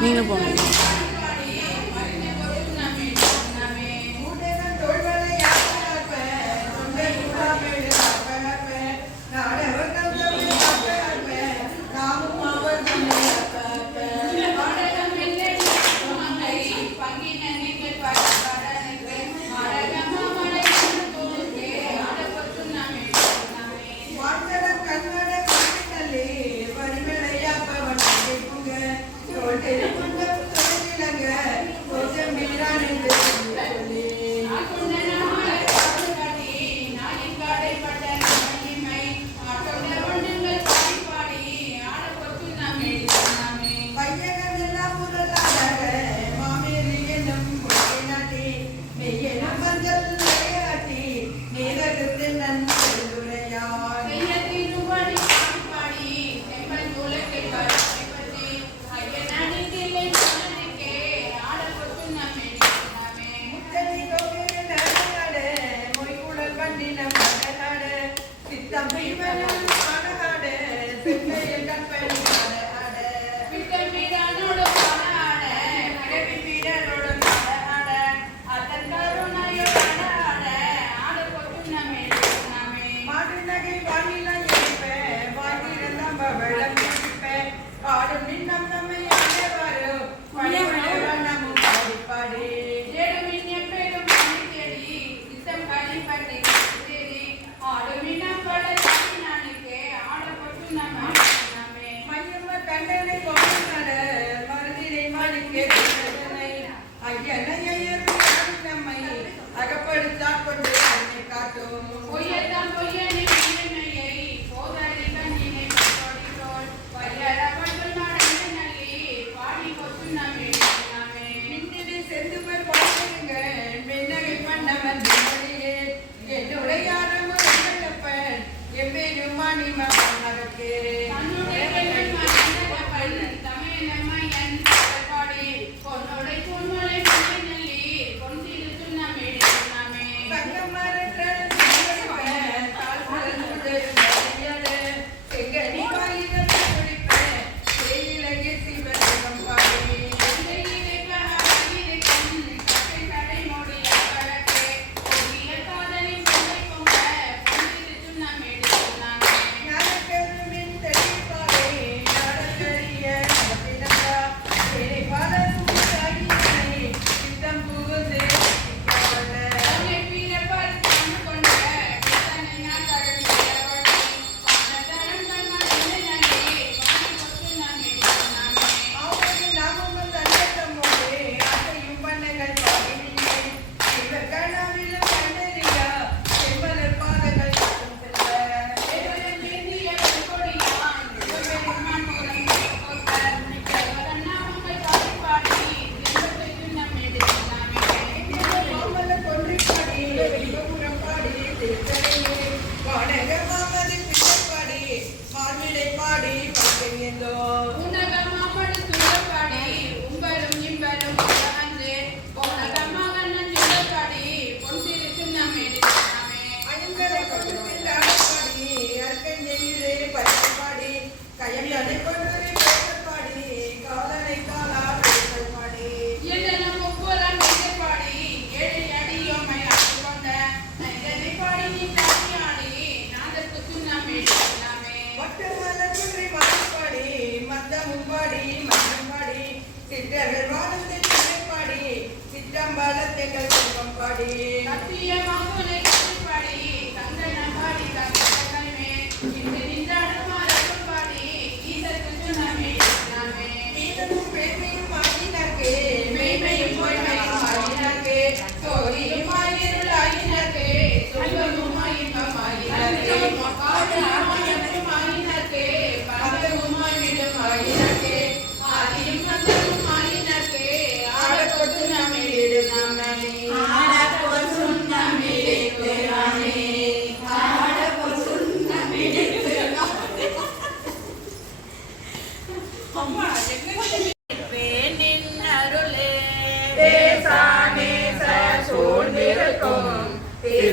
நீங்க போங்க.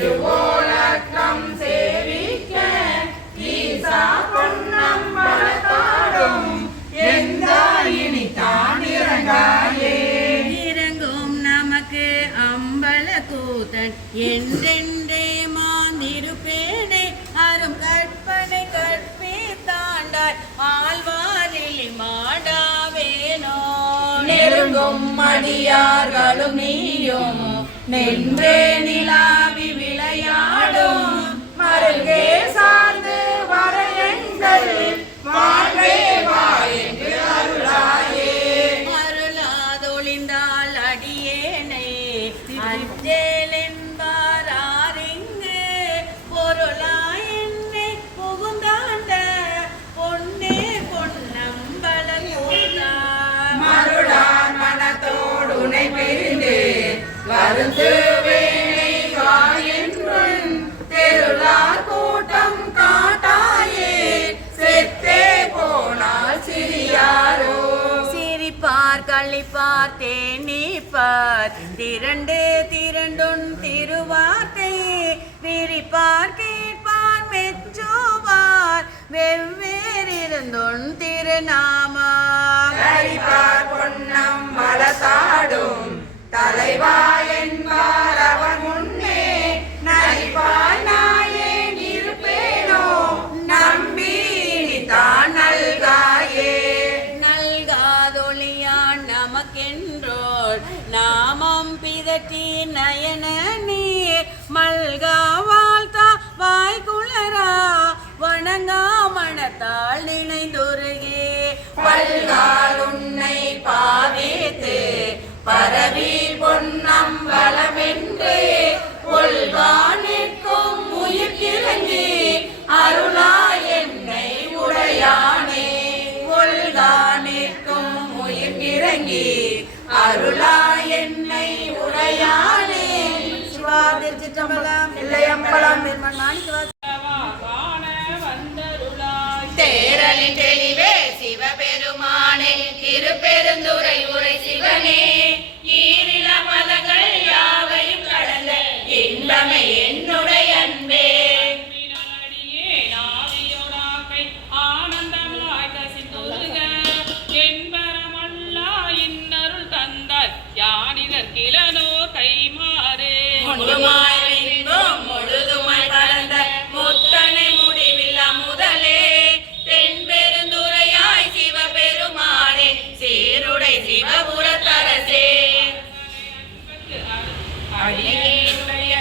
திருவோலக்கம் சேவிக்க ஈசா பொன்னம் வளர்த்தாடும் எந்த இனித்தான் இறங்காயே இறங்கும் நமக்கு அம்பல கூத்தன் என்றென்றே மாந்திருப்பேனே அரும் கற்பனை கற்பித்தாண்டாய் ஆழ்வாரில் மாடாவேனோ நெருங்கும் அடியார்களும் நீயும் நின்றே நிலாவி விளையாடும் மருகே சார்ந்து வர எங்கள் வாழ்வே வா என்று அருளாயே அருளாதொழிந்தால் அடியேனை அஞ்சேல் என்பாரிங்கு பொருளாய் என்னை புகுந்தாண்ட பொன்னே பொன்னம்பல கூத்தார் மருளான் மனத்தோடு உனை பிரிந்து வருந்து வேலை வாயென்றும் தெருளார் கூட்டம் காட்டாயே செத்தே போனால் சிறியாரோ சிரிப்பார் கழிப்பார் தேனிப்பார் திரண்டு திரண்டுன் திருவார்த்தை விரிப்பார் கேட்பார் மெச்சுவார் வெவ்வேறிருந்தொன் திருநாமம் கரிப்பார் பொன்னம் வளசாடும் தலைவா என்பார் அவன் முன்னே நரிப்பாய் நாயேன் இருப்பேனோ நம்பி தான் நல்காயே நல்காதொழியான் நமக்கென்றோர் நாமம் பிதற்றி நயன நீர் மல்கா வாழ்த்தா வாய்குளரா வணங்கா மனத்தால் நினைந்துருகே பல்கால் உன்னை பாவித்து பரவி பொன்னம் வளமென்று ஒல்கா நிற்கும் உயிர்க்கிறங்கி அருளாய் என்னை உடையானே ஒல்கா நிற்கும் உயிர்க்கிறங்கி அருளாய் என்னை உடையானே சிவாதிர்ச்சிற்றம்பலம் இல்லையம்பலம் நிர்மன் மாணிக்கவாச தேரலின் தெளிவே சிவபெருமானே திருப்பெருந்துறை உரை சிவனே ஈரில மதங்கள் யாவையும் கடந்த இன்பமே என்னுடைய அன்பே ஆனந்தமாய் கசிந்துருக என்பரமல்லா இன்னருள் தந்தாய் யானிதற்கிலனோ கைமாறு முழுதுமாய் பறந்த முத்தனை முடிவில்லா முதலே தென்பெருந்துறையாய் சிவபெருமானே சீருடை சிவபுரத்தரசே அடியேனுடைய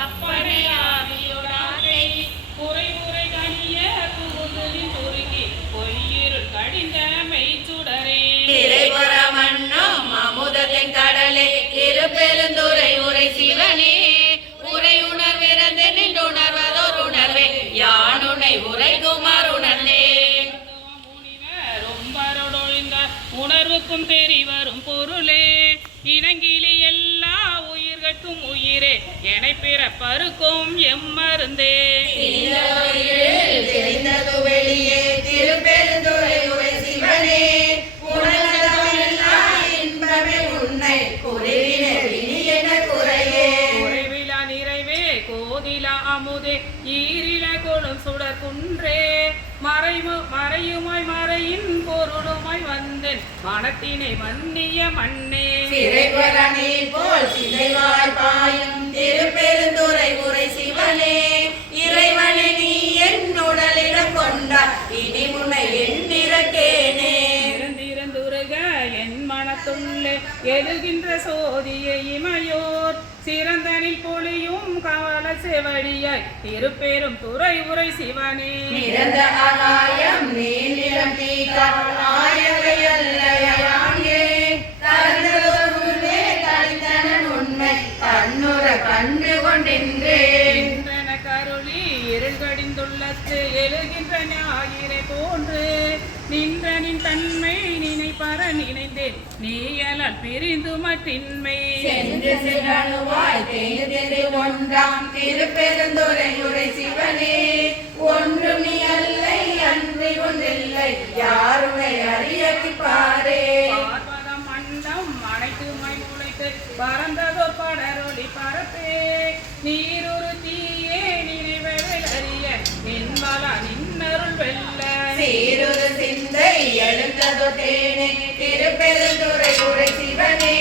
அப்பனே ஆதியோடாகை குறை குறை கணிய புகுந்தலின் துருக்கி பொய்யிருள் கடிந்த மெய்ச்சுடரே திரைபுற மண்ணும் அமுதத்தின் கடலே திருப்பெருந்துறை உரை சிவனே உரை உணர்விறந்து நின்றுணர்வதோர் உணர்வே யானுனை உரைக்கும் அருணனே ரொம்பரொழிந்த உணர்வுக்கும் தெரி வரும் பொருளே இனங்கிலி எல்லா உயிர்கட்கும் உயிரே எனை பிறப்பருக்கும் எம்மருந்தே தெரிந்தது வெளியே திருப்பெருந்துறை உரை சிவனே உணர்ந்தவனெல்லாம் இன்பமே உன்னை குறைவினே என குறையே குறைவிலா நிறைவே கோதிலா அமுதே ஈரில கொடும் சுடர் குன்றே மறையுமாய் மறையின் பொருளுமாய் வந்தேன் மனத்தினை மன்னிய மண்ணே சிறைவரணி போல் சிலைவாய் பாயும் திருப்பெருந்துறை உரை சிவனே இறைவனை நீ என் உடலிடம் கொண்டார் இனி முனை எண்ணிறக்கேனே இறந்திருந்துருக என் மனத்துள்ளே எழுகின்ற சோதியை இமையோர் சிறந்தனில் பொழியும் கவல செவடியாய் திருப்பெரும் துறை உரை சிவனே நிறந்த ஆகாயம் நீ நிலம் தீக்கால் ஆயவையல்லையாங்கே ஈசனின் தன்மை நினைப்பற நினைந்தேன் நீயலால் பிரிந்து மட்டின்மை சென்று சிறனுவாய் தேர்ந்தெடு ஒன்றாம் திருப்பெருந்துறை உரை சிவனே ஒன்றும் நீ அல்லை அன்றி ஒன்றில்லை யாருனை அறியப்பாரே பார்வதம் மண்டம் அனைத்து மைமுளைத்து பறந்ததோர் படரொளி பரப்பே நீரொரு தீயே நினைவர்கள் அறிய என்பல நின்னருள் வெல்ல சீரொரு சிந்தை எழுந்ததோ தேனே திருப்பெருந்துறை உரை சிவனே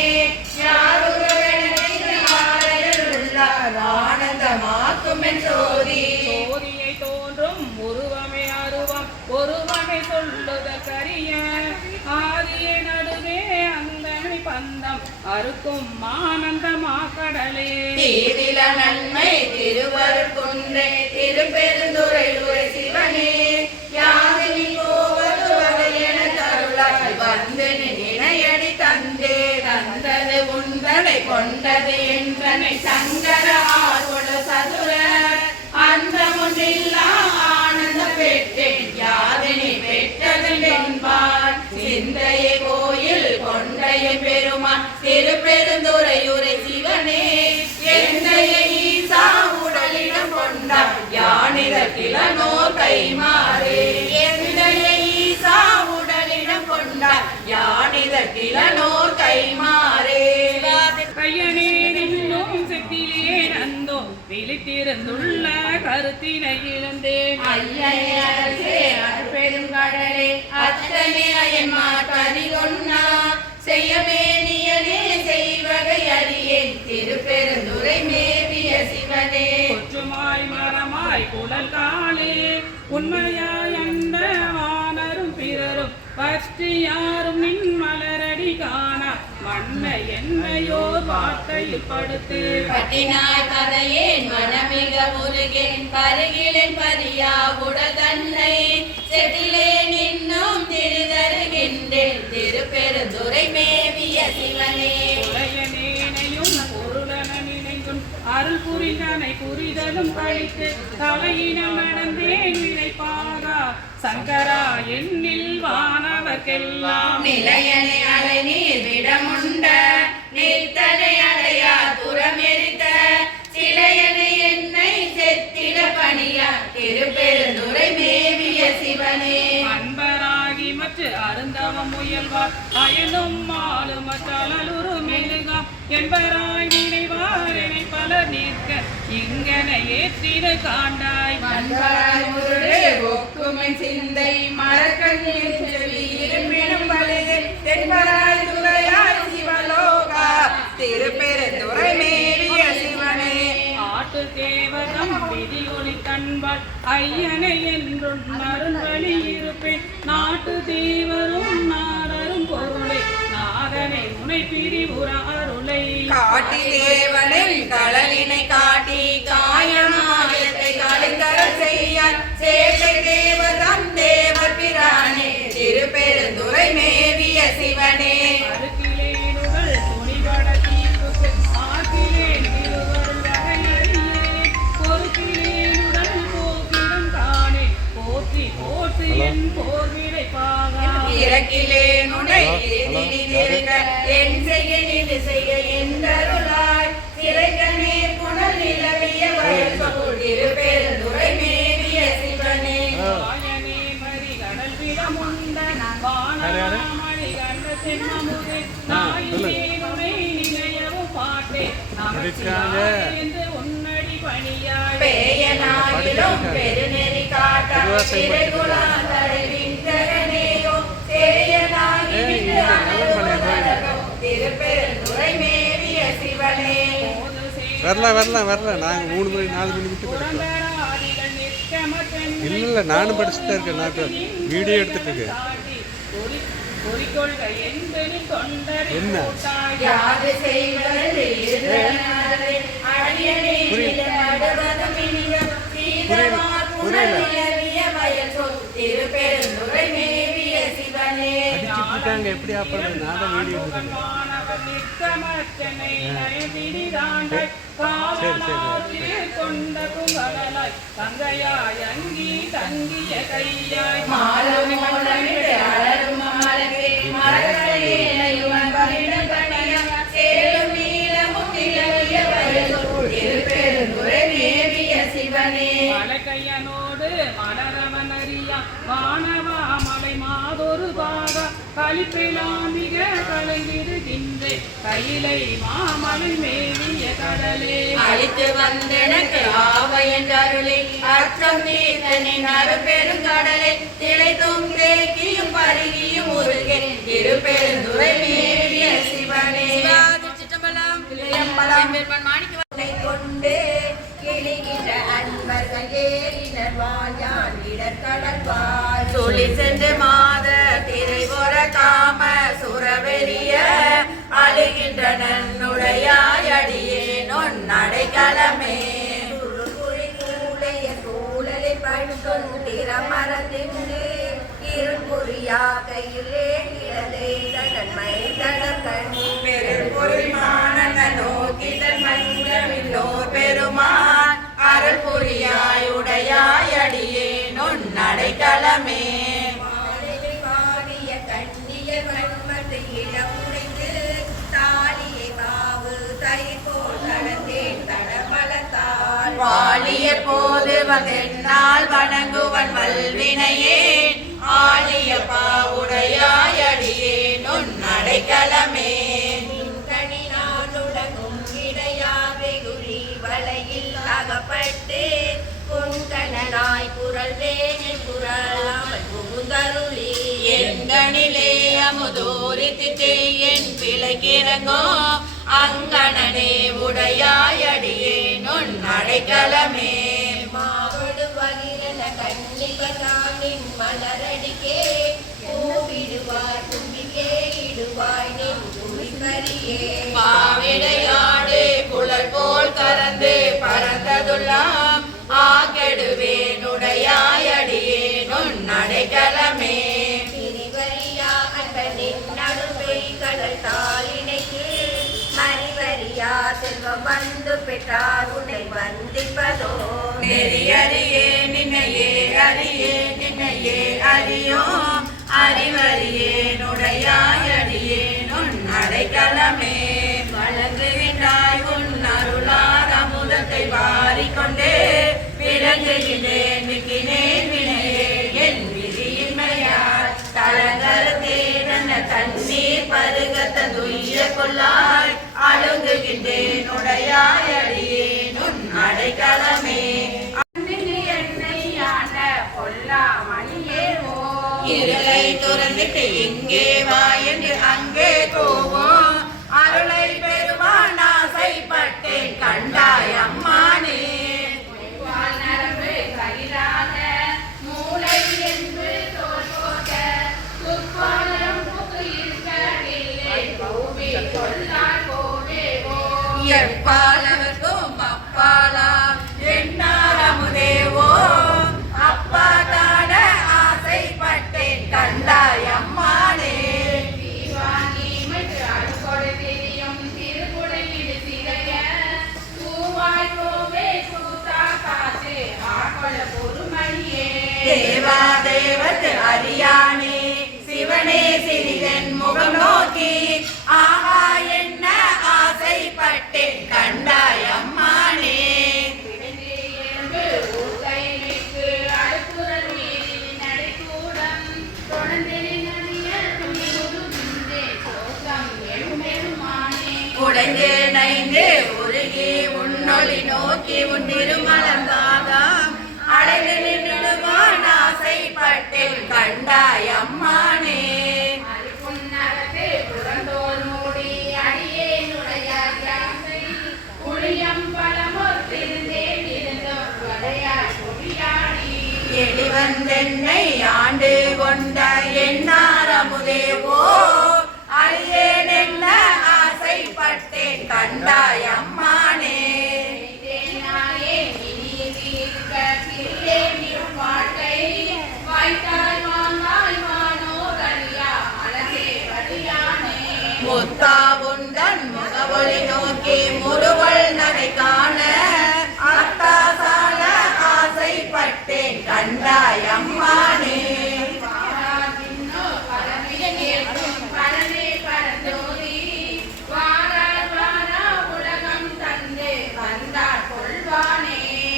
ஆனந்தமாக்கும் என் சோதி சோதியை தோன்றும் உருவமே அருவம் ஒருவனை சொல்லுதற்கரிய ஆதியை நடுவே அந்தனை பந்தம் அறுக்கும் ஆனந்தமா கடலே தீதில நன்மை திருவருட்குன்றே திருப்பெருந்துறை உரை சிவனே யாதினி போவது வகை என தருளாய் வந்து நினையடி தந்தே தந்தது உந்தனை கொண்டது என்றனை சங்கர ஆர்வட சதுர அந்த முன்னில்லா ஆனந்த பெற்றேன் யாதினி பெற்றது என்பார் சிந்தையை கோயில் கொண்டைய பெருமான் திருப்பெருந்துறை உரை சிவனே என்னைய ஈசா உடலிடம் கொண்டார் யானிதற்கிலனோர் கைமாறே என்னைய ஈசா உடலிடம் கொண்டார் யானிதற்கிலனோர் கைமாறே கையனே நின்னும் செத்திலே நந்தோ விழித்திருந்துள்ள கருத்தினை இழந்தேன் ஐயனே அரசே அற்பெருங்கடலே அத்தனை அயன்மார் கரிகொன்னா செய்யமே நீயனே செய்வகை அறியேன் திருப்பெருந்துறை மேவிய சிவனே கொற்றுமாய் மரமாய் குழல் காலே உண்மையாய் அண்ட வானரும் பிறரும் பற்றி யாரும் நின் மலரடி காண மண்ணை என்னையோ வார்த்தையில் படுத்து பட்டினாய் கதையேன் மனமிக முருகேன் பருகிலேன் பரியா உடதன்னை செட்டிலே நின்னும் திருதருகின்றேன் திருப்பெருந்துறை மேவிய சிவனே உடையனேனையும் பொருளன நினைந்தும் அருள் புரிந்தனை புரிதலும் கழித்து தலையினம் நடந்தேன் நினைப்பாரா சங்கரா என்னில் வானவர்க்கெல்லாம் நிலையனை அலை நீர் விடமுண்ட நித்தனை அடையா புறம் எரித்த சிலையனை என்னை செத்திட பணியா திருப்பெருந்துறை மேவிய சிவனே அன்பராகி மற்ற அருந்தவம் முயல்வார் அயனும் மாலும் மற்றலலுரு மெழுகாம் என்பராய் நினைவாரனை பல நிற்க இங்கனை ஏற்றிட காண்டாய் மண்பராய் முருடே ஒக்குமை சிந்தை மரக்கண்ணில் சொல்லி இருப்பினும் பழைய தென்பராய் துறையாய் சிவலோகா திருப்பெருந்துறை மேவிய சிவனே ஆட்டு தேவதம் விதியொளி கண்பாள் ஐயனை என்றும் மருள்வழி இருப்பேன் நாட்டு தேவரும் நாடரும் பொருளை நாதனை உனை பிரிவுற அருளை காட்டி தேவனில் கடலினை காட்டி காயமாயத்தை கலைந்தர செய்ய சேட்டை தேவதம் தேவர் பிரானே திருப்பெருந்துறை மேவிய சிவனே அருகிலேனுகள் துணிபட தீர்ப்புக்கு ஆற்றிலேன் திருவருள் வகையறியேன் பொறுக்கிலேனுடன் போக்கிடும் தானே போற்றி போற்றி என் போர்விடை பாகா இறக்கிலே நுனை எதிரிலிருக்க என் செய்ய நிலை செய்ய என்றருளாய் சிறைக்க நீர் புனல் நிலவிய வயல் சொல் திருப்பெருந்துறை மேவிய சிவனே வாயனே மறி கடல் விடமுண்ட வானமணி கண்ட தென்னமுதே நாயினே உனை நினையவும் பாட்டே நமச்சிவாய என்று உன்னடி பணியாய் பேயனாகிலும் பெருநெறி காட்ட சிறைகுலாந்தரை விந்தகனேயோ பெரியனாகி விட்டு அனலும் திருப்பெருந்துறை மேவிய சிவனே வரல நாங்கள் 3 மணி 4 மணி விட்டு படிப்போம் இல்லை நானும் படிச்சுட்டு இருக்கேன் நான் இப்போ வீடியோ எடுத்துட்டு இருக்கேன் என்ன யாது செய்வது அடியனே திருப்பெருந்துறை மேவிய சிவனே அடிச்சுட்டாங்க எப்படி ஆப்படுறது நான் தான் வீடியோ எடுத்துருக்கேன் நிற்கமச்சனை நயதிரிதாண்டாய் காவலாற்றில் கொண்ட குமரலாய் தங்கையாய் அங்கி தங்கிய கையாய் மாலும் மலமிட்டு அலரும் மலரே மரகரையிலையுடன் பரிணம் கனியா சேரும் நீலமும் நிலவிய வயதோடு திருப்பெருந்துறை மேவிய சிவனே மலைக்கையனோடு மலரவனறியா மாணவா மலை மாதொரு பாக கலிப்பிலாமிக கலைந்திருக்கின்ற கையிலை மாமலை மேவிய கடலே அழித்து வந்தெனக்கு ஆவையன்றருளே அச்சம் நீத்தனின் அருப்பெருங்கடலை திளைத்தும் தேக்கியும் பருகியும் உருகே திருப்பெருந்துறை மேவிய சிவனே சிற்றம்பலம் இளையம்பலம் பெருமான் மாணிக்கவாசனை கொண்டு கிளிகின்ற அன்பர்கள் ஏறினர் வாயான் இடர்கடல்வாய் சொல்லி சென்று மாத திரை பொற காம சுரவெறிய அழுகின்ற நன்னுடையாயடியே நொன்னடைக்கலமே குறுகுழி கூளைய கூழலை படுத்தொண்டிர மரத்தின்று இருபுரியா கையிலே இடலை தடன்மை தடக்கண் பெரும்பொருள்மான நோக்கிதன் மன்றமில்லோர் பெருமான் அருள் புரியாயுடையாயடியே நொன்னடைக்கலமே பாடிய கண்ணிய வன்மத்தை இடமுடைந்து தாலியை பாவு தயிர் போல் கடந்தேன் தடமலத்தால் வாழிய போது வந்தென்னால் வணங்குவன் வல்வினையே ஆழிய பாவுடையாயடியே நொன்னடைக்கலமே கணினானுடனும் இடையாவை குரி வலையில் அகப்பட்டு பொன்கணனாய் குரல் வேணில் குரலாமல் புகுந்தருளி எங்கனிலே அமுதோரித்து என் பிழைக்கிறங்கோ அங்கணனே உடையாயடியே நொன்னடைக்கலமே மாவடு வகிரன கண்ணிபதானின் மலரடிக்கே பூவிடுவாய் தும்பிக்கே இடுவாய் நின் தும்பிக்கரியே பாவிடையாடு குழல் போல் கறந்து பறந்ததுலாம் ஆகெடுவேனுடையாயடியே நொன்னடைக்கலமே திரிவரியா அன்பனின் நடுவை கடல் தாளினைக்கு மறிவரியா செல்வம் வந்து பெற்றார் உன்னை வந்திப்பதோ நெறியறியே நின்னையே அறியே நின்னையே அறியோம் அறிவறியேனுடையாயடியே நொன்னடைக்கலமே வழங்குகின்றாய் உன் அருளார் அமுதத்தை வாரிக்கொண்டே விளங்குகின்றேன் விக்கினேன் வினையே என் விதியின்மையால் தலங்கரத்தே நன்ன தண்ணீர் பருகத்த துய்ய கொள்ளாய் அழுங்குகின்றேன் உடையாயடியே நொன்னடைக்கலமே இருளை துறந்துட்டு இங்கே வா என்று அங்கே போவோம் அருளை பெறுவான் ஆசைப்பட்டேன் கண்டாய் அம்மானே எப்பாலவர்க்கும் அப்பாலா என்னாரமுதேவோ அப்பா காண ஆசைப்பட்டேன் கண்டாய் அம்மானே தேவா தேவத்து அறியானே சிவனே சிறிதன் முகம் நோக்கி ஆஹா என்ன ஆசைப்பட்டேன் கண்டாய் அம்மானே உடைந்து நைந்து உருகி உன்னொளி நோக்கி உன் திருமலர்ந்தாதாம் அடைந்து நின்றுடுவான் ஆசைப்பட்டேன் கண்டாய் அம்மானே எளிவந்தென்னை ஆண்டு கொண்ட என்னாரமுதேவோ அழியேன் என்ன ஆசைப்பட்டேன் கண்டாய் அம்மானே முத்தா உன் ஒளி நோக்கி முறுவல் நடை காண அத்தாசால ஆசைப்பட்டேன் கண்டாய் அம்மானே.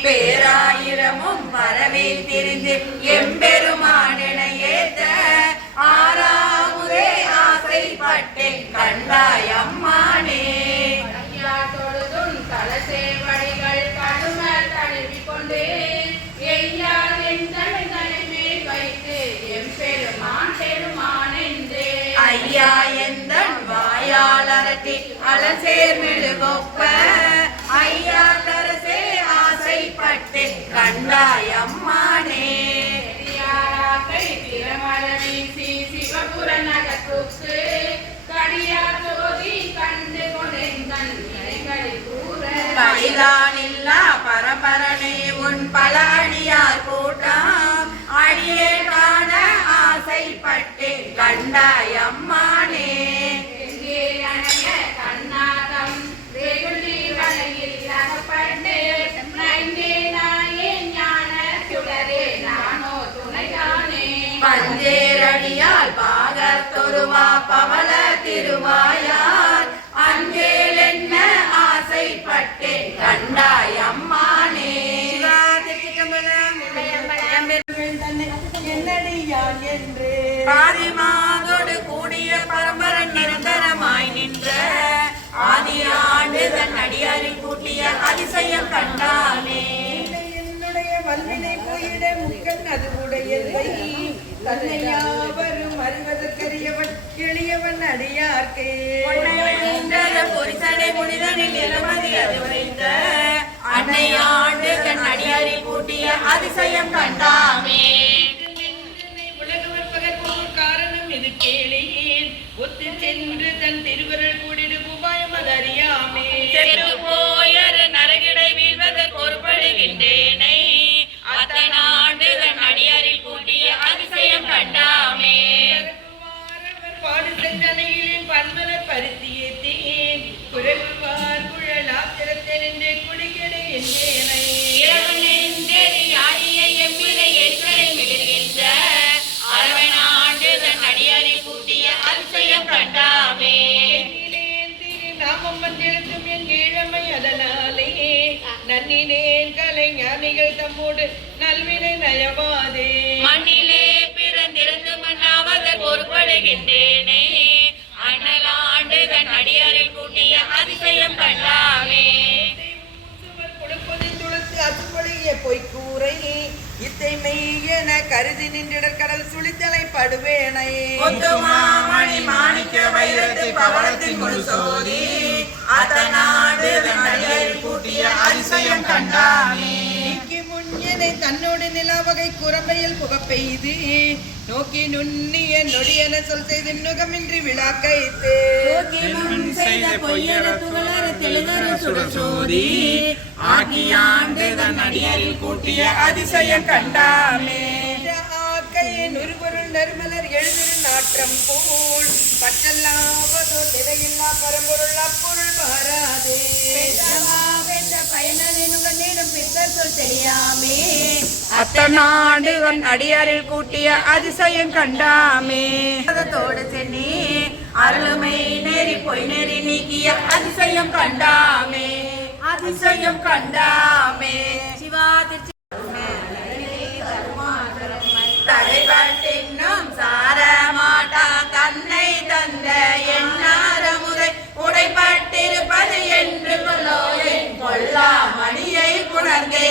பேராயிரமும் பரவி திரிந்து எம்பெருமானின ஏத்த ஆறாமுதே ஆசைப்பட்டேன் கண்டாய் அம்மானே. தொழுதும் தலசேவடிகள் கடும தழுவி கொண்டு எய்யார் எந்தனை தலைமேல் வைத்து எம்பெருமான் பெருமான் என்றே ஐயா எந்தன் வாயால் அரட்டி அலசேர் மெழுகொப்ப ஐயா தரசே ஆசைப்பட்டேன் கண்டாய் அம்மானே. பெரியாராக்கை திறமல வீசி சிவபுர நகத்துக்கு கடியா ஜோதி கண்டு கொண்டெந்தன் நிலைகளில் கூற கைதானில்லா பரபரனே உன் பல அடியார் கூட்டம் அடியே காண ஆசைப்பட்டேன் கண்டாய் அம்மானே. எங்கே அணைய கண்ணாகம் வெகுளி வலையில் அகப்பட்டு நைந்தே நாயே ஞான சுடரே நானோ துணையானே. பஞ்சேரடியால் பாகத்தொருவா பவள திருவாயார் அஞ்சேல் என்ன ஆசைப்பட்டேன் கண்டாய் அம்மானே. என்னடியான் என்று பாதிமாதோடு கூடிய பரம்பரன் நிரந்தரமாய் நின்ற ஆதி ஆண்டு தன் அடியாரில் கூட்டிய அதிசயம் கண்டானே. என்னுடைய வல்வினை போயிட முக்கன் அது உடையதை தன்னை யாவரும் அறிவதற்கரியவன் எளியவன் அடியார்க்கே. பொரிசடை புனிதனில் இளமதி அது வைத்த அன்னை ஆண்டு தன் அடியாரில் கூட்டிய அதிசயம் கண்டாமே. காரணம் இது கேளேன் ஒத்து சென்று தன் திருவருள் கூடிடும் உபாயம் அது அறியாமே. போயர் நரகிடை வீழ்வதற்கு பொறுப்படுகின்றேனை அத்தனாண்டு தன் அடியாரில் கூட்டிய அதிசயம் கண்டாமே. பாடு சென்றனையிலின் பன்மலர் பருத்தியேத்தேன் குரல்வார் குழலாத்திரத்தில் என்று குடிக்கடை என்றேனை அடியாரில் கூட்டிய அதிசயம் கண்டாமே. நாமம் வந்தெழுத்தும் என் கீழமை அதனாலே நன்னினேன் கலை ஞானிகள் தம்மோடு நல்வினை நயவாதே. மண்ணிலே பிறந்திருந்து மண்ணாவதற்கு பொறுப்படுகின்றேனே அண்ணலாண்டு தன் அடியாரில் கூட்டிய அதிசயம் கண்டாமே. கொடுப்பது துளத்து அசுப்பொழிய பொய்க்கூரை இத்தை மெய்யென கருதி நின்றிடர் கடல் சுழித்தலை படுவேனை. மணி மாணிக்க வைரத்தை பவளத்தின் முழு சோதி அத்தனாடு தன் அடியாரில் கூட்டிய அதிசயம் கண்டாமே. முன்யனை தன்னோடு நிலாவகை குரம்பையில் புகப்பெய்து நோக்கி நுண்ணிய நொடியன சொல் செய்து நுகமின்றி விழாக்கைத்து ஆகியாண்டு தன் அடியாரில் கூட்டிய அதிசயம் கண்டாமே. ஆக்கையின் ஒருபொருள் நறுமலர் எழுதிரு நாற்றம் போல் பற்றல்லாவதோ நிலையில்லா பரம்பொருள் அப்பொருள் மாறாதே. அத்தனாண்டு தன் அடியாரில் கூட்டிய அதிசயம் கண்டாமே. தோடு சென்னி அருளுமை நெறி பொய் நெறி நீக்கிய அதிசயம் கண்டாமே. அதிசயம் கண்டாமே. சிவா தடைபட்டின்னும் சாரமாட்டா தன்னை தந்த எண்ணாரமுதை உடைப்பட்டிருப்பது என்று கொல்லா மணியை புணர்ந்தே.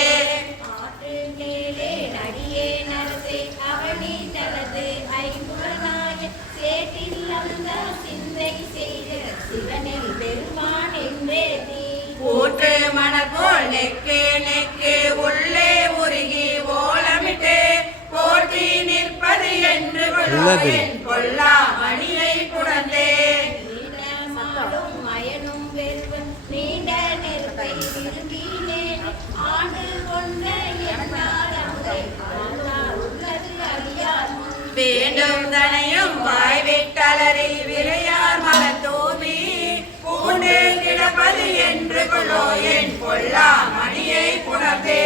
ஊற்று மணப்போல் நெக்கே நெக்கே உள்ளே உருகி ஓலமிட்டு போற்றி நிற்பது என்று கொல்லா மணியை புணர்ந்தே. வேண்டும் தனையும் வாய்விட்டலரை விரையார் மலத்தோமி பூண்டு கிட என்று கொள்ளோ என் பொல்லா மணியை புணர்ந்தே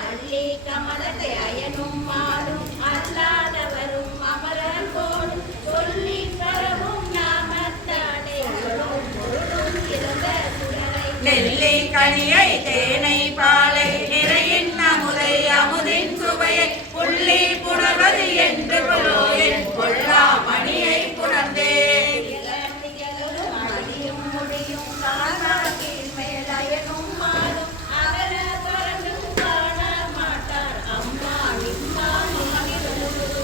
அள்ளி கமலத்தை அயனும் மாடும் அல்லாதவரும் அமரர் போடும் சொல்லி பரவும் நாமத்தானே பொருளும் இறந்த சுடரை நெல்லி கனியை தேனை பாலை நிறையின் அமுதை அமுதின் சுவையை புள்ளி புணர்வது என்று கொள்ளோ என் பொல்லா மணியை புணர்ந்தே மதியும் முடியும் காணா கீழ்மேல் அயனும் மாடும் அகல பரந்தும் காண மாட்டார் அம்மா நிம்மா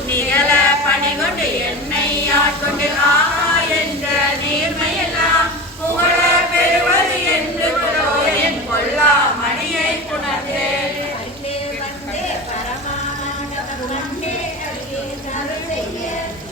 நிகழ பணிகொண்டு என்னை ஆட்கொண்டு ஆகா என்ற நீர்மையெல்லாம் புகழ பெறுவது என்று கொள்ளோ என் பொல்லா மணியை புணர்ந்தே வந்தே வந்தே பரமானவர் வந்தே அடியே தரு செய்ய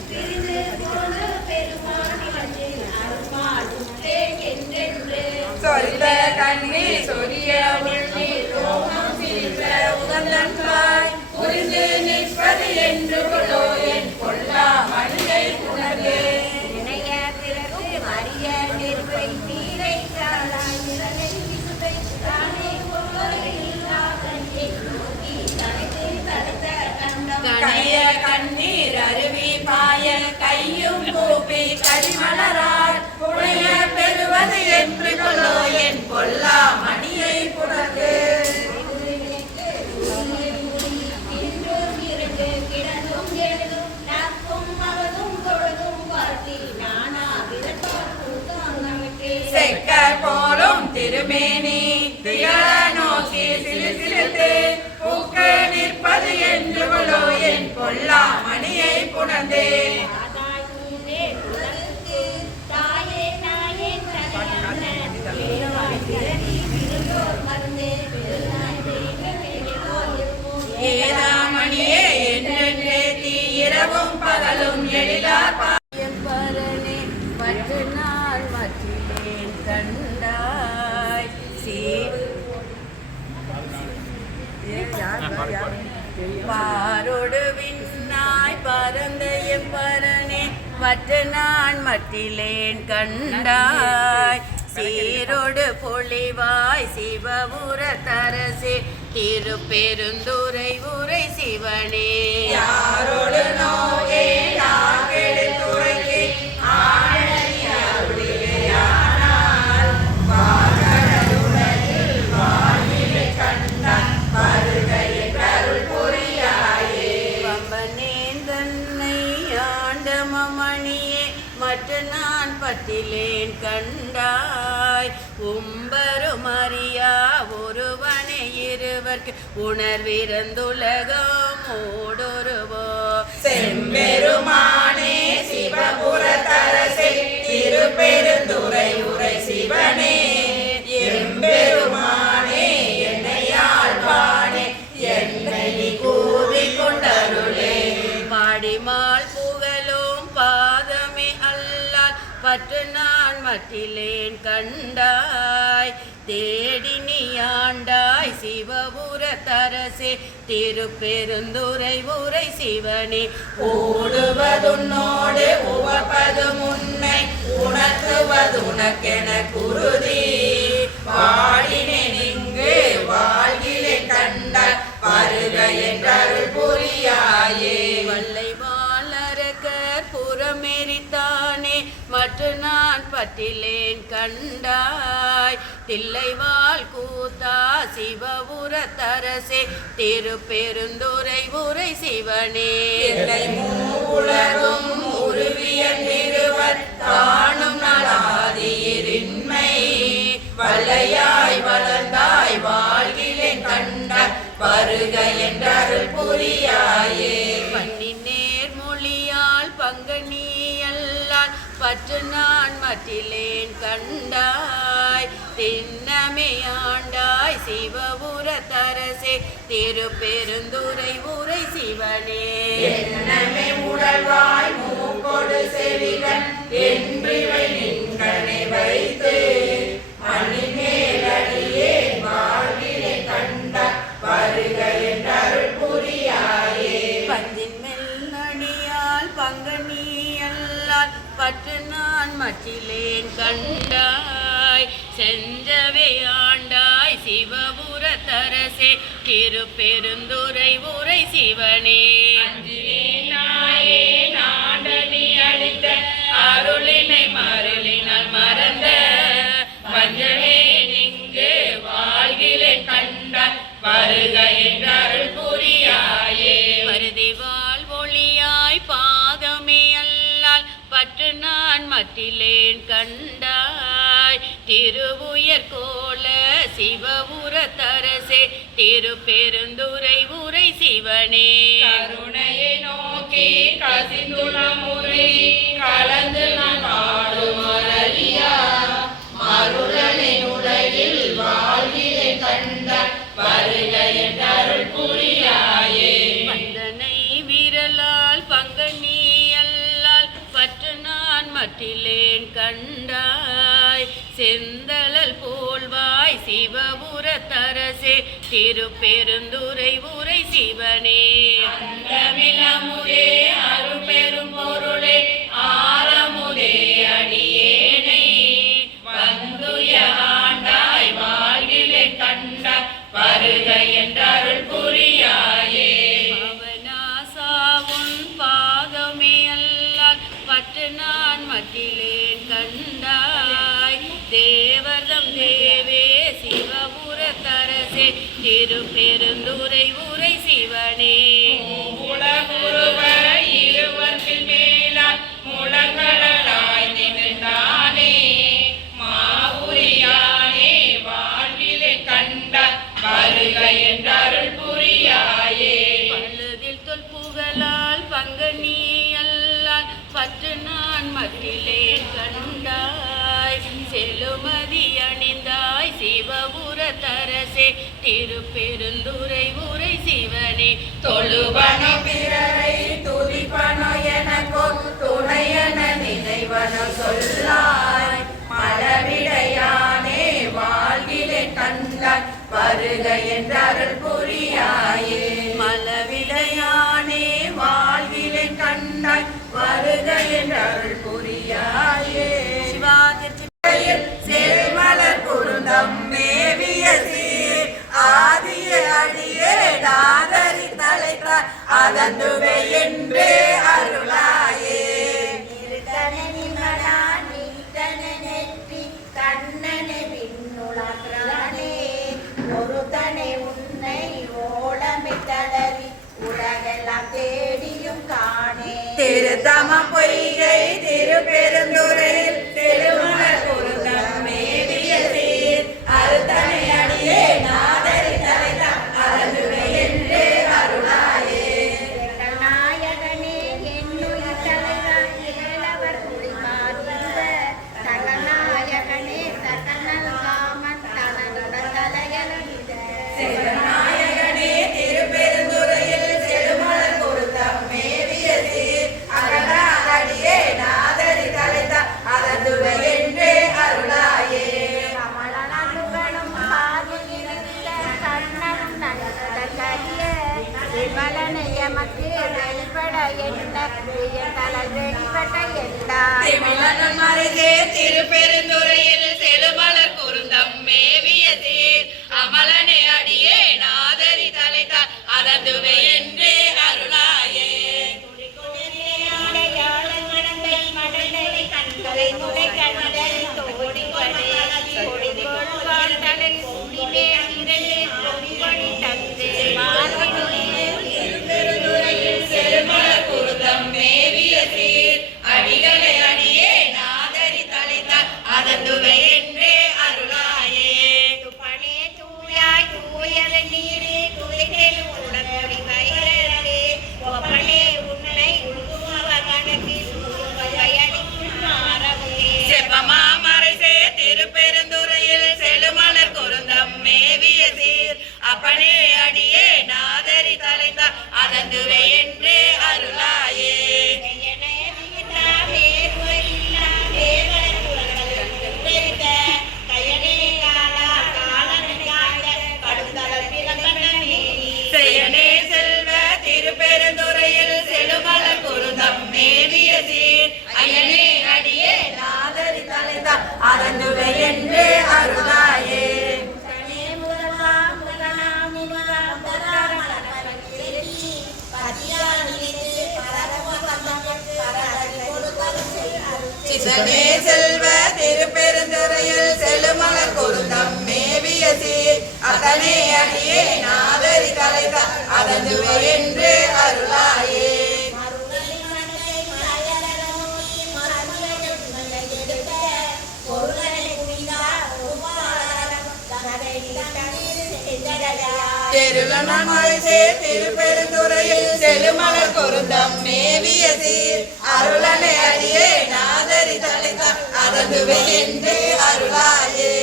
பிரிந்து போன பெருமானிடத்தில் அருமாள் உற்றேன் என்றென்று சொரிந்த கண்ணீர் சொரிய உள்ளி ரோமம் சிரித்த உகந்தன்பாய் புரிந்து நிற்பது என்று கொள்ளோ என் பொல்லா மணியை புணர்ந்தே இணைய பிறகு மறிய நெருப்பை நீரை காலாய் நிழலை விசுவை தானே ஒருவரையில்லா கண்ணை நோக்கி தடுத்து தடுத்த கண்டம் கணைய கண்ணீர் அருவி பாய கையும் கூப்பி கரிமலரால் புனைய பெறுவது என்று கொள்ளோ என் பொல்லா மணியை புணர்ந்தே இன்றும் இருந்து கிடந்தும் எழுதும் நட்பும் அவதும் பொழுதும் வாழ்த்தி நானா விரட்டால் கூட்டம் நமக்கே செக்க போலும் திருமேனி திகழ நோக்கி சிலிர்த்து புக்கு நிற்பது என்று கொள்ளோ என் பொல்லா மணியை புணர்ந்தே தாதாய் நீரே உலகுக்கு தாயே நாயேன் தனியான வேறாய் பிறவி பிறந்தோர் மருந்தே பெருநாய் தெய்வ வேலையோர் இருப்போம் ஏதாமணியே என்றென்றே தீ இரவும் பகலும் எழிலார் பாயம்பரனே மற்ற நாள் மற்றிலேன் கண்டாய் பாரோடு விண்ணாய் பரந்த எம்பரனே மற்ற நான் மட்டிலேன் கண்டாய் சீரோடு பொழிவாய் சிவபுர தரசே திருப்பெருந்துரை உரை சிவனே யாரோடு நோயே யாக்கெடுத்துரைக்கே ஆழறியாருடையானால் வாகனருடனில் வாழ்விலை கண்டான் வருகையில் அருள் புரியாயே பம்பனேன் தன்னை ஆண்ட மமணியே மற்ற நான் பட்டிலேன் கண்டாய் உம்பரும் அறியா ஒருவனை இருவர்க்கு உணர்விறந்துலகம் ஓடொருவோ செம்பெருமானே சிவபுர தரசே திருப்பெருந்துரை உரை சிவனே எம்பெருமானே என்னையாள் பாடே என்னை கூவிக் கொண்டருளே பாடிமால் புகழும் பாதமே அல்லால் பற்று நான் மட்டிலேன் கண்டாய் தேடி நீ ஆண்டாய் சிவபுர தரசே திருப்பெருந்துரை உரை சிவனே ஓடுவதுன்னோடு உவப்பது முன்னை உணர்த்துவது உனக்கென குருதி வாழினேன் இங்கு வாழ்கிலே கண்டாய் வருக என்றருள் புரியாயே வல்லை வாழறக்கர் புறமெரித்தானே மற்ற நான் பட்டிலேன் கண்டாய் தில்லைவாள் கூத்தா சிவபுர தரசே திருப்பெருந்துரை உரை சிவனே எல்லை மூவுலகும் உருவிய நிறுவர் காணும் நாளாதியிரின்மை வல்லையாய் வளர்ந்தாய் வாழ்கிலே கண்டாய் வருக என்றருள் புரியாயே பண்ணின் நேர்மொழியால் பங்கனி அல்லால் பற்று நான் மட்டிலேன் கண்டாய் திண்ணமையாண்டாய் சிவபுர தரசே திருப்பெருந்துரை உரை சிவனே என்னமே உடல்வாய் மூக்கொடு செவிகள் என்றிவை நின்கனை வைத்து மணிமேலடியே வாழ்விலே கண்டாய் வருக என்றருள் புரியாயே பந்தின் மெல்லடியால் பங்கனி அல்லால் பற்று நான் மட்டிலேன் கண்டாய் செஞ்சவே ஆண்டாய் சிவபுரத்தரசே திருப்பெருந்துறை உரை சிவனே நாடனி அளித்த அருளினை மருளினால் மறந்த வஞ்சமே நிங்கு வாழ்கிலே கண்டாய் வருக என்ற அருள் புரியாயே மருதி வாழ்வொழியாய் பாதமே அல்லால் பற்று நான் மற்றிலேன் கண்டாய் திருவுயர் கோல சிவபுரத்தரசே திருப்பெருந்துறை உரை சிவனே கருணையை நோக்கி கசிந்துள்ள முறை கலந்து நான் பாடும் அருளியா மருளனை உலகில் வாழ்கிலே கண்ட வருக என்ற அருள் புரியாயே வந்தனை விரலால் பங்கனி அல்லால் பற்று நான் மற்றிலேன் கண்டாய் செந்தழல் போல்வாய் சிவபுரத்தரசே திருப்பெருந்துறை உரை சிவனே அந்தமிலமுதே அருள் பெரும் பொருளே ஆரமுதே அடியேனை வந்துய ஆண்டாய் வாழ்கிலே கண்ட வருக என்ற அருள் புரியாயே அவனாசாவுன் பாதமே அல்லால் பற்று நான் மற்றிலேன் கண்டாய் தேவர்தம் தேவே சிவபுரத்தரசே திருப்பெருந்துறை உரை சிவனே உலகுருவ இருவர்க்கில் மேலாய் முழங்கடலாய் நின்றானே மாபுரியானே வாழ்விலே கண்ட வருக என்ற அருள் புரியாயே பழுதில் தொல் புகழால் பங்கனி அல்லால் பற்று நான் மற்றிலேன் கண்டாய் செல்லுமதி அணிந்தாய் சிவபுரத்தரசே திருப்பெருந்துறை உரை சிவனே தொழுவனோ பிறரை துதிப்பனோ எனக்கோ துணையன நினைவனோ சொல்லாய் மலவிடையானே வாழ்விலே கண்டாய் வருக என்ற அருள் புரியாயே மலவிடையானே வாழ்விலே கண்டாய் வருக என்ற அருள் புரியாயே செல்மலர் குருந்தம் மேவிய சீர் ஆதிய அடியே நாதரி தலைத்தார் அதந்துவே என்றே அருளாயே கண்ணனை விண்ணுளானே ஒருத்தனை உன்னை ஓளமை தளவி உலகெல்லாம் தேடியும் காணே திருத்தம பொய்கை திருப்பெருந்துறையில் திருமலர் குருந்தம் மேவிய சீர் அறுத்தனை அடியே நாதரி தலைத்தார் அதந்துவே என்றே அருளாயே நாயகனே என்னுயிர் தலைவர் ஏழவர் குடிமாறிந்த தகநாயகனே தகனல் காமன் தனனுடன் தலையணிந்த நாயகனே திருப்பெருந்துறையில் செழுமலர் குருந்தம் மேவிய சீர் அகலாதடியே நாதரி தலைத்தார் அதந்துவே என்றே அருளாயே கமலனுகளும் பாதியிருந்த கண்ணனும் நன்கரிய விமலனை எமக்கு வெளிப்பட என்ன தலை வெளிப்பட எல்லாய் திமிலனும் அருகே திருப்பெருந்துறையில் செழுமலர் குருந்தம் மேவிய சீர் அமலனை அடியே நாதரி தலைத்தார் அதந்துவே என்றே அருளாயே கண்களை முளை கண்களை தோடி கொடை குடிமே இரண்டு பொங்கொடி தந்து திருப்பெருந்துறையில் செழுமலர் குருந்தம் மேவிய சீர் அடிகளை அடியே நாதரி தலைத்தார் அதந்துவே என்றே அருளாயே பணே தூயாய் தூயத நீரே துதித்தேன் உடனடி வைரே ஒப்பனே உன்னை உருகுமவ கணக்கில் பயணிக்கும் மாறவே செப்பமாமரைசே திருப்பெருந்துறையில் செழுமலர் குருந்தம் மேவிய சீர் அப்பனே அடியே நாதரி தலைத்தார் அதந்துவே என்றே அருளாயே செய்யனே செல்வ திருப்பெருந்துறையில் செழுமலர் குருந்தம் மேவிய சீர் ஐயனே அடியே நாதரி தலைத்தார் அதந்துவே என்றே அருளாயே ஈசனே செல்வ திருப்பெருந்துறையில் செழுமலர் குருந்தம் மேவிய சீர் அதனே அடியே நாதரி தலைதா அதந்துவே என்று அருளாயே. திருப்பெருந்துறையில் செழுமலர் குருந்தம் மேவிய சீர் அருளனை அடியே நாதரி தலைதா அதந்துவே என்று அருளாயே.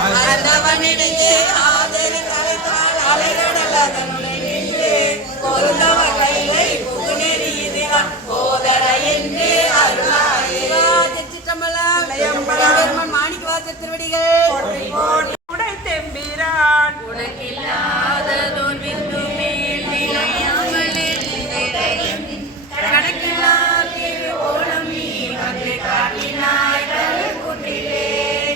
அந்தவனிடையே ஆதரி தலைத்தால் அலைகடல் அதனுடைய நின்று பொருந்தவ கைலை புகுநெறி இதுதான் போதர என்று அருளாயே. மாணிக்கவாச திருவடிகள் உடைத்தெம்பிரான் உனக்கில்லாததோர் விந்து மேல் நிலையாமலே கணக்கில்லா திருவோணம் நீ வந்து காட்டினாய் கருங்குன்றிலே.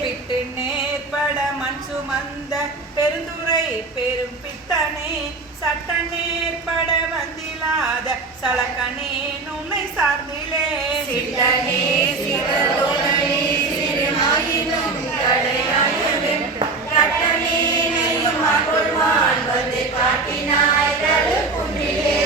விட்டு நேர்பட மண் சுமந்த பெருந்துரை பெரும் பித்தனே சட்ட நேர்பட வந்திலாத சலக்கனே நுண்ணை சார்ந்திலே சிட்டனே சிவலோகனே சிறுமாயினும் கடையாயவன் கட்டனே நெய்யும் அருள்வான் வந்து காட்டினாய் கருங்குன்றிலே.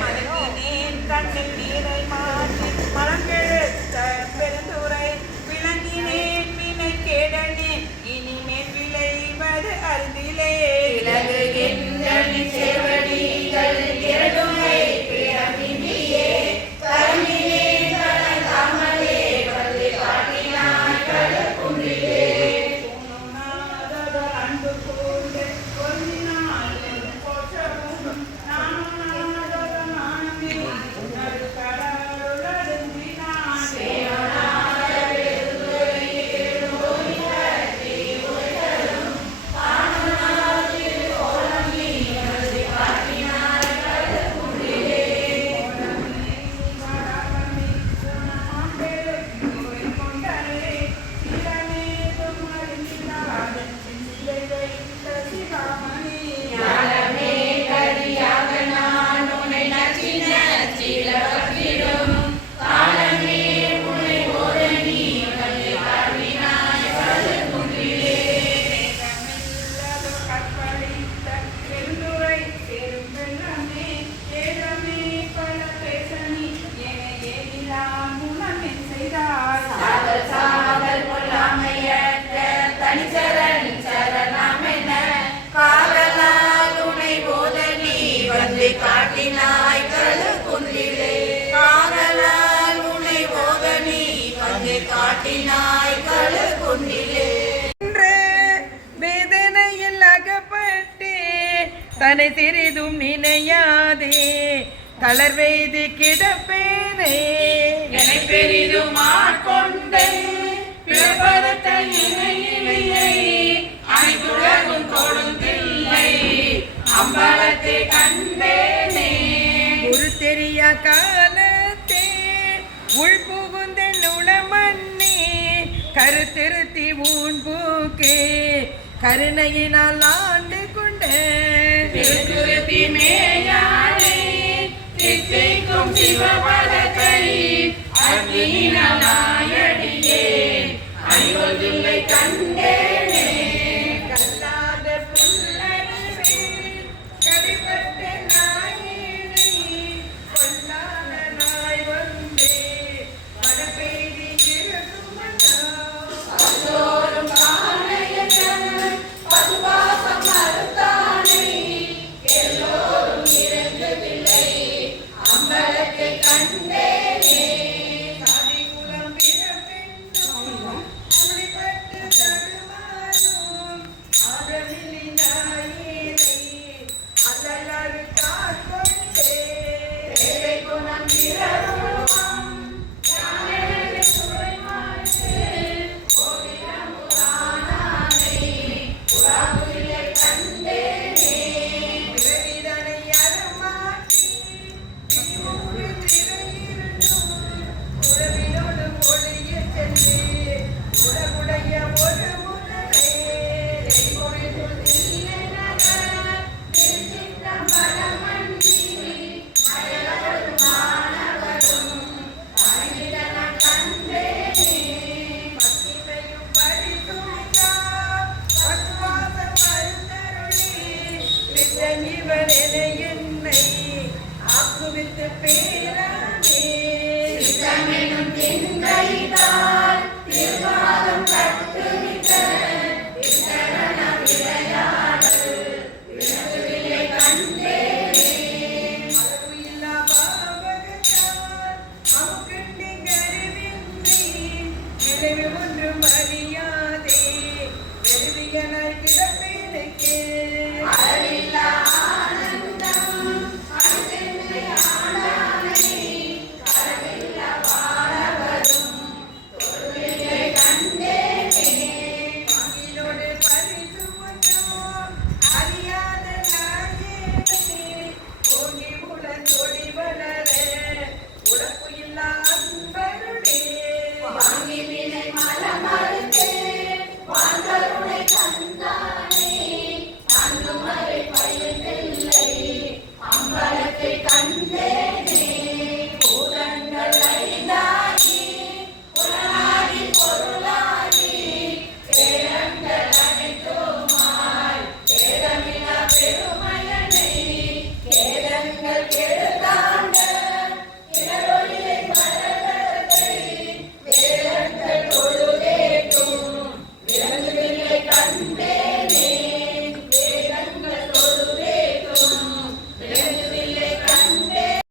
மலங்கினேன் கண்ணில் நீரை மாற்றி மலங்கெழுத்த பெருந்துரை விளங்கினேன் வினை கேடனே இனிமேல் விளைவது அருந்திலே விலகுகின்ற நின் சேவடிகள் இரண்டுமே பிறவினியே கருமினேன் கலங்காமலே வந்து காட்டினாய் கருங்குன்றிலே. அன்பு கூர்ந்து பொருந்தினால் போற்றவும் நானும் நானமே கடலுளடுந்தினான் ஞானமே கரியாக நான் உன்னை நச்சின சிலவற்றிடும் காலமே உன்னை போத நீ வந்து காட்டினாய் கருங்குன்றிலே. சாதல் சாதல் கொல்லாமையற்ற தனிச்சரண் சரணமென காதலால் உன்னை போத நீ வந்து காட்டினாய் கருங்குன்றிலே. காதலால் உன்னை போத நீ வந்து காட்டினாய் கருங்குன்றிலே. வேதனையில் அகப்பட்டு தன்னை சிறிதும் நினையாதே தளர்வெய்து கிடப்பேனே என்னை பெரிதும் ஆட்கொண்டு பிறப்பறுத்த இணையிலையை அனைத்துலகும் கொடுந்தில்லை அம்பலத்தை கண்டேனே. ஒரு தெரிய காலத்தே உள் புகுந்த நுளமண்ணே கருத்திருத்தி ஊன் பூக்கே கருணையினால் ஆண்டு கொண்ட திருத்துருத்தி மேயானே தித்திக்கும் சிவபதத்தை அக்னியினாயடியே அணிவதில்லை கண்